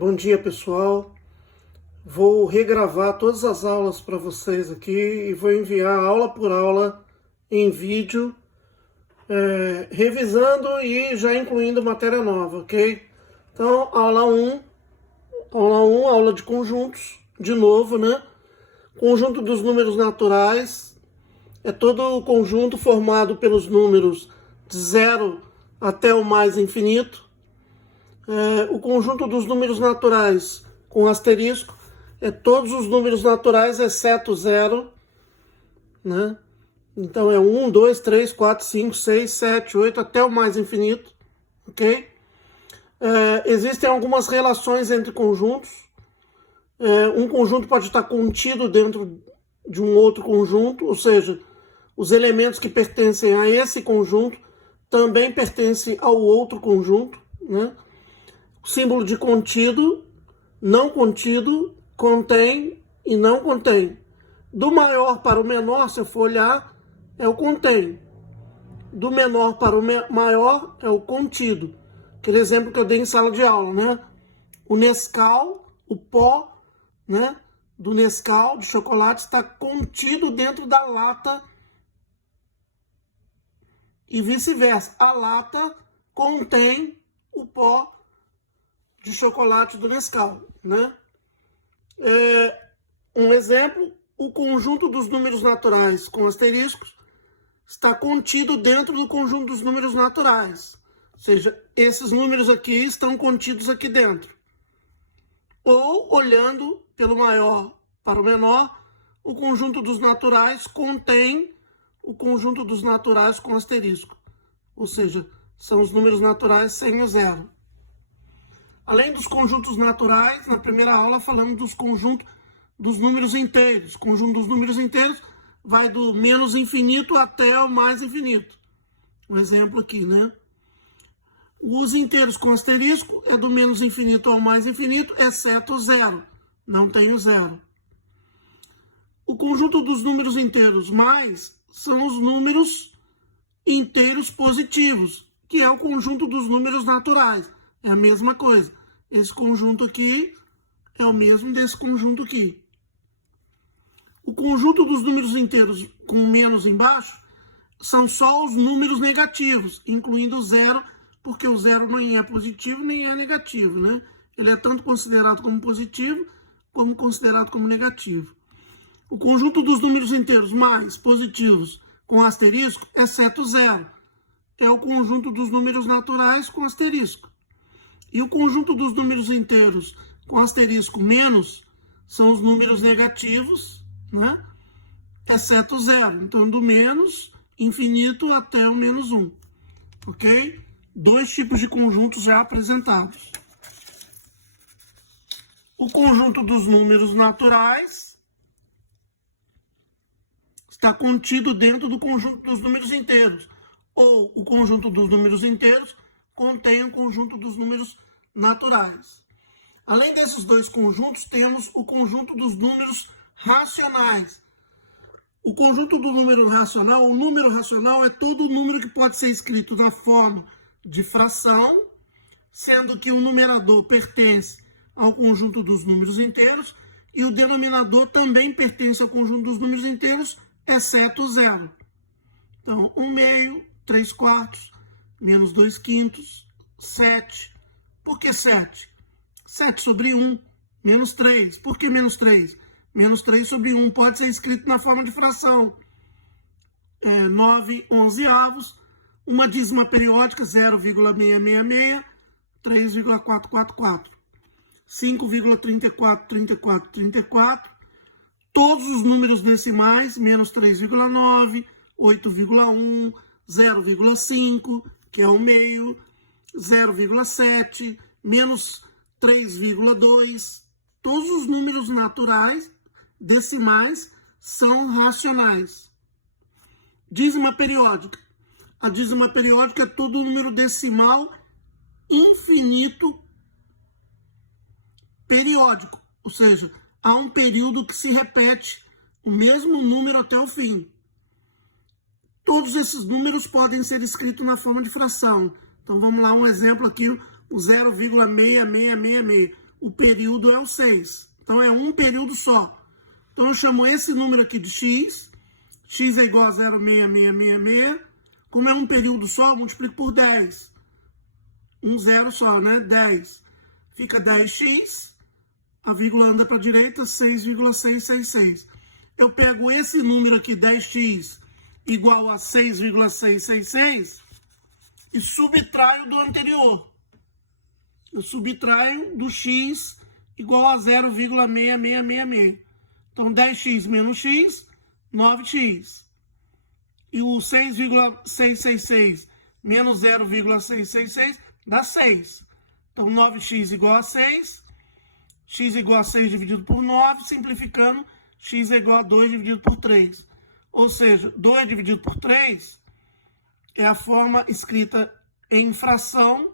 Bom dia, pessoal. Vou regravar todas as aulas para vocês aqui e vou enviar aula por aula em vídeo, revisando e já incluindo matéria nova, ok? Então, aula de conjuntos, de novo, né? Conjunto dos números naturais é todo o conjunto formado pelos números de 0 até o mais infinito. O conjunto dos números naturais com asterisco é todos os números naturais exceto 0, né? Então é 1, 2, 3, 4, 5, 6, 7, 8 até o mais infinito, ok? Existem algumas relações entre conjuntos. Um conjunto pode estar contido dentro de um outro conjunto, ou seja, os elementos que pertencem a esse conjunto também pertencem ao outro conjunto, né? O símbolo de contido, não contido, contém e não contém. Do maior para o menor, se eu for olhar, é o contém. Do menor para o maior é o contido. Aquele exemplo que eu dei em sala de aula, né? O Nescau, o pó, né, do Nescau, de chocolate, está contido dentro da lata e vice-versa. A lata contém o pó de chocolate do Nescau, né? Um exemplo, o conjunto dos números naturais com asteriscos está contido dentro do conjunto dos números naturais. Ou seja, esses números aqui estão contidos aqui dentro. Ou, olhando pelo maior para o menor, o conjunto dos naturais contém o conjunto dos naturais com asterisco. Ou seja, são os números naturais sem o zero. Além dos conjuntos naturais, na primeira aula falamos dos conjuntos dos números inteiros. O conjunto dos números inteiros vai do menos infinito até o mais infinito. Um exemplo aqui, né? Os inteiros com asterisco é do menos infinito ao mais infinito, exceto o zero. Não tem o zero. O conjunto dos números inteiros mais são os números inteiros positivos, que é o conjunto dos números naturais. É a mesma coisa. Esse conjunto aqui é o mesmo desse conjunto aqui. O conjunto dos números inteiros com menos embaixo são só os números negativos, incluindo o zero, porque o zero nem é positivo nem é negativo, né? Ele é tanto considerado como positivo como considerado como negativo. O conjunto dos números inteiros mais positivos com asterisco, exceto zero, é o conjunto dos números naturais com asterisco. E o conjunto dos números inteiros com asterisco menos são os números negativos, né? Exceto zero. Então, do menos infinito até o menos 1. Ok? Dois tipos de conjuntos já apresentados. O conjunto dos números naturais está contido dentro do conjunto dos números inteiros. Ou o conjunto dos números inteiros contém o conjunto dos números naturais. Além desses dois conjuntos, temos o conjunto dos números racionais. O conjunto do número racional, o número racional é todo número que pode ser escrito na forma de fração, sendo que o numerador pertence ao conjunto dos números inteiros e o denominador também pertence ao conjunto dos números inteiros, exceto o zero. Então, 1/2, 3/4, menos 2/5, 7. Por que 7? 7 sobre 1, menos 3. Por que menos 3? Menos 3 sobre 1 pode ser escrito na forma de fração. 9 onzeavos, uma dízima periódica, 0,666, 3,444. 5,343434. Todos os números decimais, menos 3,9, 8,1, 0,5, que é o meio, 0,7, menos 3,2. Todos os números naturais, decimais, são racionais. Dízima periódica. A dízima periódica é todo número decimal infinito periódico, ou seja, há um período que se repete o mesmo número até o fim. Todos esses números podem ser escritos na forma de fração. Então, vamos lá, um exemplo aqui, o 0,6666. O período é o 6. Então, é um período só. Então, eu chamo esse número aqui de x. X é igual a 0,6666. Como é um período só, eu multiplico por 10. Um zero só, né? 10. Fica 10x. A vírgula anda para a direita, 6,666. Eu pego esse número aqui, 10x, igual a 6,666, e subtraio do anterior. Eu subtraio do x igual a 0,6666. Então, 10x menos x, 9x. E o 6,666 menos 0,666 dá 6. Então, 9x igual a 6. X igual a 6 dividido por 9. Simplificando, x é igual a 2 dividido por 3. Ou seja, 2 dividido por 3 é a forma escrita em fração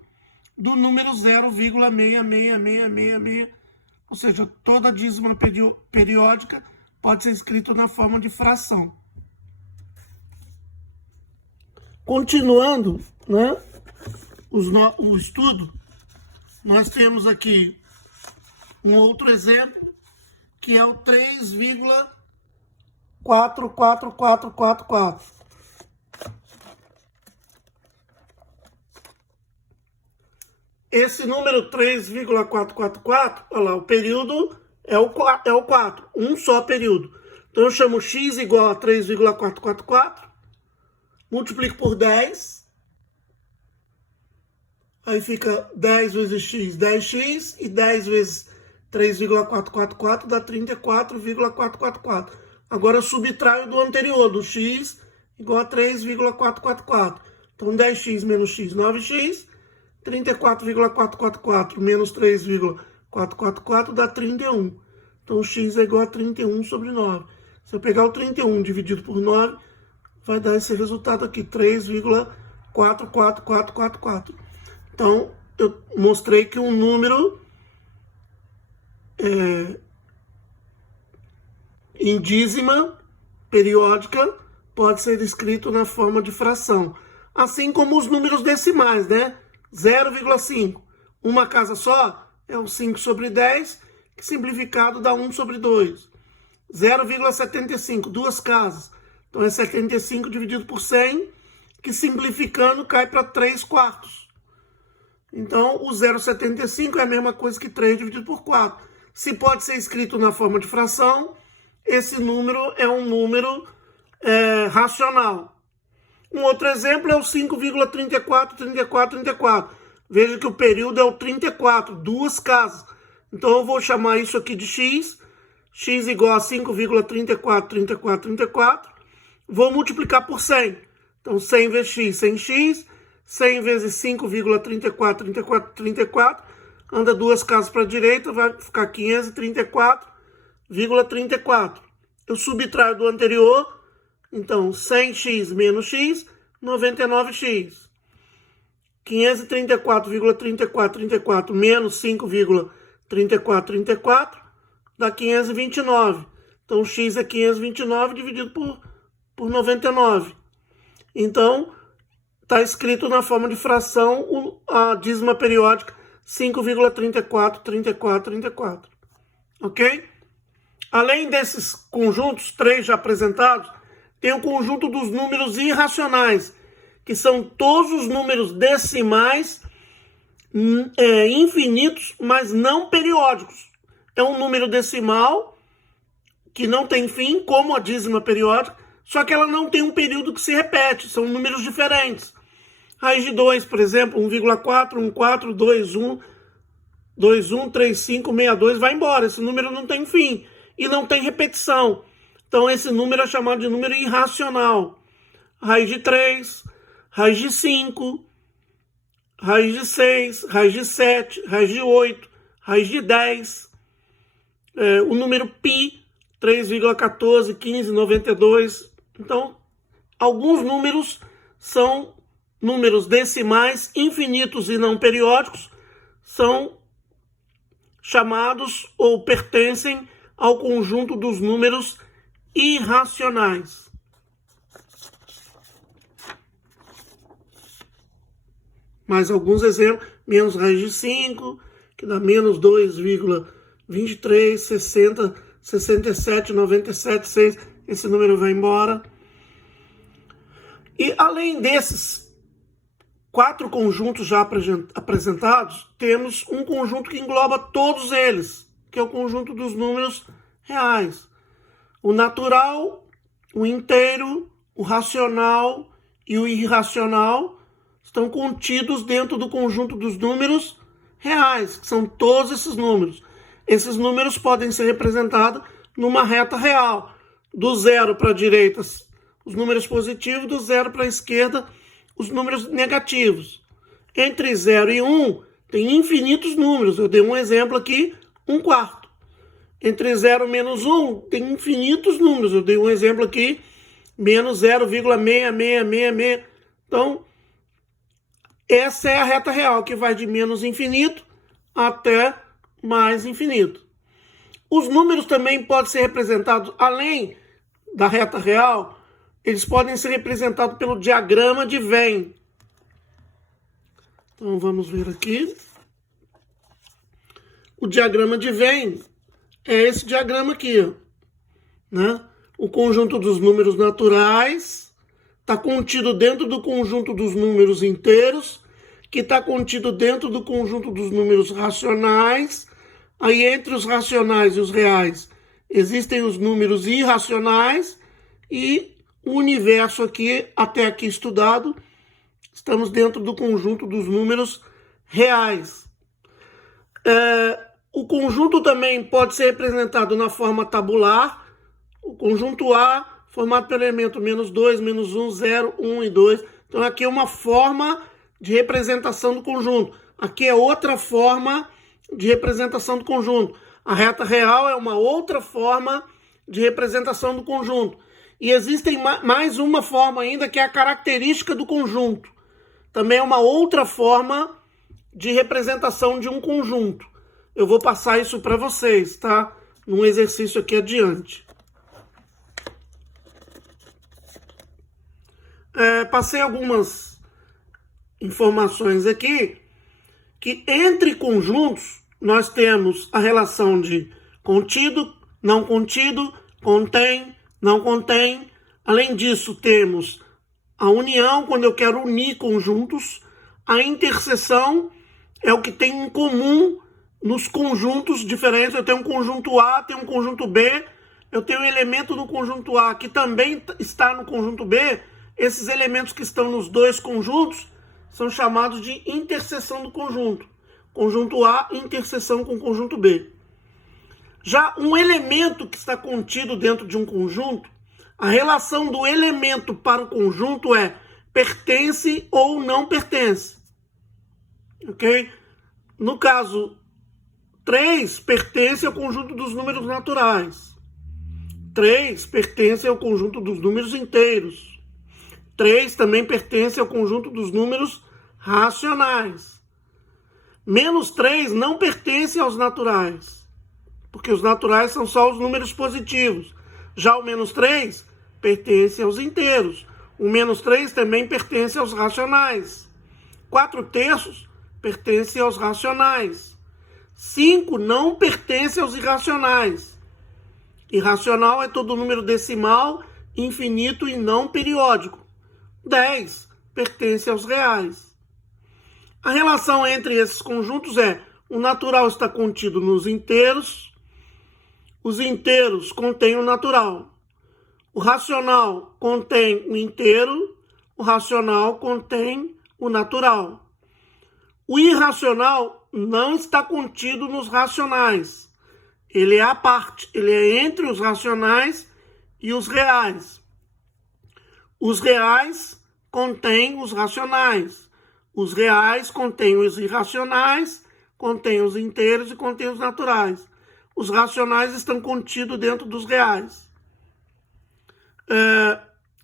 do número 0,66666. Ou seja, toda dízima periódica pode ser escrita na forma de fração. Continuando, né, o estudo, nós temos aqui um outro exemplo, que é o 3,44444. Esse número 3,444, olha lá, o período é o 4, um só período. Então, eu chamo x igual a 3,444, multiplico por 10, aí fica 10 vezes x, 10x, e 10 vezes 3,444 dá 34,444. Agora eu subtraio do anterior, do x igual a 3,444. Então, 10x menos x, 9x. 34,444 menos 3,444 dá 31. Então, x é igual a 31 sobre 9. Se eu pegar o 31 dividido por 9, vai dar esse resultado aqui, 3,44444. Então, eu mostrei que um número em dízima periódica pode ser escrito na forma de fração. Assim como os números decimais, né? 0,5. Uma casa só é o 5 sobre 10, que simplificado dá 1 sobre 2. 0,75, duas casas. Então, é 75 dividido por 100, que simplificando cai para 3 quartos. Então, o 0,75 é a mesma coisa que 3 dividido por 4. Se pode ser escrito na forma de fração, esse número é um número racional. Um outro exemplo é o 5,343434. Veja que o período é o 34, duas casas. Então, eu vou chamar isso aqui de x. X igual a 5,343434. Vou multiplicar por 100. Então, 100 vezes x, 100x. 100 vezes 5,343434. Anda duas casas para a direita, vai ficar 534,34. Eu subtraio do anterior. Então, 100x menos x, 99x. 534,3434 menos 5,3434 dá 529. Então, x é 529 dividido por 99. Então, está escrito na forma de fração a dízima periódica 5,343434. Ok? Além desses conjuntos, 3 já apresentados, tem o conjunto dos números irracionais, que são todos os números decimais infinitos, mas não periódicos. É um número decimal que não tem fim, como a dízima periódica, só que ela não tem um período que se repete, são números diferentes. Raiz de 2, por exemplo, 1,4, 1,4, 2,1, 2,1, 3,5, 62, vai embora. Esse número não tem fim e não tem repetição. Então, esse número é chamado de número irracional. Raiz de 3, raiz de 5, raiz de 6, raiz de 7, raiz de 8, raiz de 10. O número π, 3,14, 15, 92. Então, alguns números são números decimais infinitos e não periódicos, são chamados ou pertencem ao conjunto dos números irracionais. Mais alguns exemplos, menos raiz de 5, que dá menos 2,23, 60, 67, 97, 6, esse número vai embora. E além desses 4 conjuntos já apresentados, temos um conjunto que engloba todos eles, que é o conjunto dos números reais. O natural, o inteiro, o racional e o irracional estão contidos dentro do conjunto dos números reais, que são todos esses números. Esses números podem ser representados numa reta real, do 0 para a direita os números positivos, do 0 para a esquerda os números negativos. Entre 0 e 1 tem infinitos números, eu dei um exemplo aqui, 1/4. Entre 0 e menos 1 tem infinitos números, eu dei um exemplo aqui, menos 0,6666. Então, essa é a reta real, que vai de menos infinito até mais infinito. Os números também podem ser representados, além da reta real, eles podem ser representados pelo diagrama de Venn. Então, vamos ver aqui. O diagrama de Venn é esse diagrama aqui, ó, né? O conjunto dos números naturais está contido dentro do conjunto dos números inteiros, que está contido dentro do conjunto dos números racionais. Aí, entre os racionais e os reais, existem os números irracionais e o universo aqui, até aqui estudado, estamos dentro do conjunto dos números reais. O conjunto também pode ser representado na forma tabular. O conjunto A, formado pelo elemento menos 2, menos 1, 0, 1 e 2. Então, aqui é uma forma de representação do conjunto. Aqui é outra forma de representação do conjunto. A reta real é uma outra forma de representação do conjunto. E existe mais uma forma ainda, que é a característica do conjunto. Também é uma outra forma de representação de um conjunto. Eu vou passar isso para vocês, tá? Num exercício aqui adiante. Passei algumas informações aqui, que entre conjuntos nós temos a relação de contido, não contido, contém, não contém. Além disso, temos a união, quando eu quero unir conjuntos. A interseção é o que tem em comum nos conjuntos diferentes. Eu tenho um conjunto A, tenho um conjunto B, eu tenho um elemento no conjunto A que também está no conjunto B. Esses elementos que estão nos dois conjuntos são chamados de interseção do conjunto. Conjunto A, interseção com o conjunto B. Já um elemento que está contido dentro de um conjunto, a relação do elemento para o conjunto é pertence ou não pertence. Ok? No caso, 3 pertence ao conjunto dos números naturais. 3 pertence ao conjunto dos números inteiros. 3 também pertence ao conjunto dos números racionais. Menos 3 não pertence aos naturais, porque os naturais são só os números positivos. Já o menos 3 pertence aos inteiros. O menos 3 também pertence aos racionais. 4/3 pertence aos racionais. 5 não pertence aos irracionais. Irracional é todo número decimal, infinito e não periódico. 10 pertence aos reais. A relação entre esses conjuntos é: o natural está contido nos inteiros, os inteiros contêm o natural. O racional contém o inteiro, o racional contém o natural. O irracional não está contido nos racionais. Ele é à parte, ele é entre os racionais e os reais. Os reais contêm os racionais. Os reais contêm os irracionais, contêm os inteiros e contêm os naturais. Os racionais estão contidos dentro dos reais.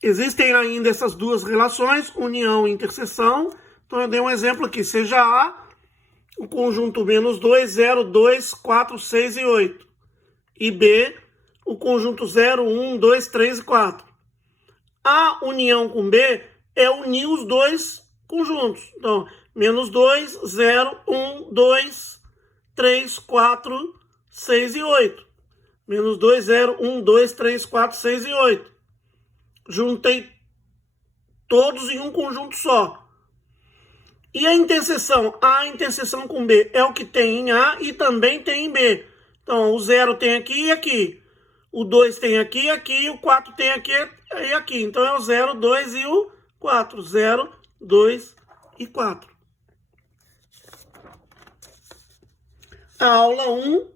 Existem ainda essas duas relações, união e interseção. Então eu dei um exemplo aqui. Seja A o conjunto menos 2, 0, 2, 4, 6 e 8. E B o conjunto 0, 1, 2, 3 e 4. A união com B é unir os dois conjuntos. Então, Menos 2, 0, 1, 2, 3, 4, 6 e 8. Menos 2, 0, 1, 2, 3, 4, 6 e 8. Juntei todos em um conjunto só. E a interseção? A interseção com B é o que tem em A e também tem em B. Então, o 0 tem aqui e aqui. O 2 tem aqui e aqui. O 4 tem aqui e aqui. Então, é o 0, 2 e o 4. 0, 2 e 4. A aula 1